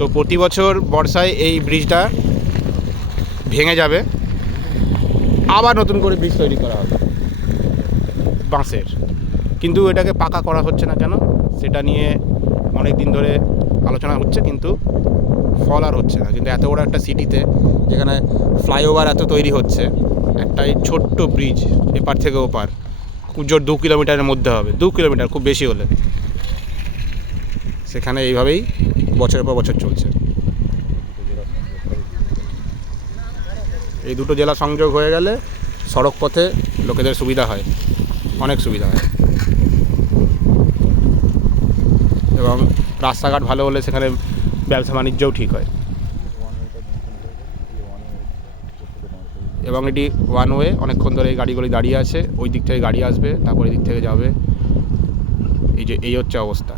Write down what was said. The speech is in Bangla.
তো প্রতি বছর বর্ষায় এই ব্রিজটা ভেঙে যাবে, আবার নতুন করে ব্রিজ তৈরি করা হবে বাঁশের। কিন্তু এটাকে পাকা করা হচ্ছে না কেন, সেটা নিয়ে অনেক দিন ধরে আলোচনা হচ্ছে, কিন্তু ফল আর হচ্ছে না। কিন্তু এত বড় একটা সিটিতে, যেখানে ফ্লাইওভার এত তৈরি হচ্ছে, একটা এই ছোট্ট ব্রিজ এপার থেকে ওপার খুব জোর 2 কিলোমিটারের মধ্যে হবে, 2 কিলোমিটার খুব বেশি হলে, সেখানে এইভাবেই বছরের পর বছর চলছে। এই দুটো জেলা সংযোগ হয়ে গেলে সড়ক পথে লোকেদের সুবিধা হয়, অনেক সুবিধা হয়, এবং রাস্তাঘাট ভালো হলে সেখানে ব্যবসা বাণিজ্যও ঠিক হয়। এবং এটি ওয়ান ওয়ে, অনেকক্ষণ ধরে এই গাড়িগুলি দাঁড়িয়ে আছে, ওই দিক থেকে গাড়ি আসবে, তারপর এই দিক থেকে যাবে। এই হচ্ছে অবস্থা।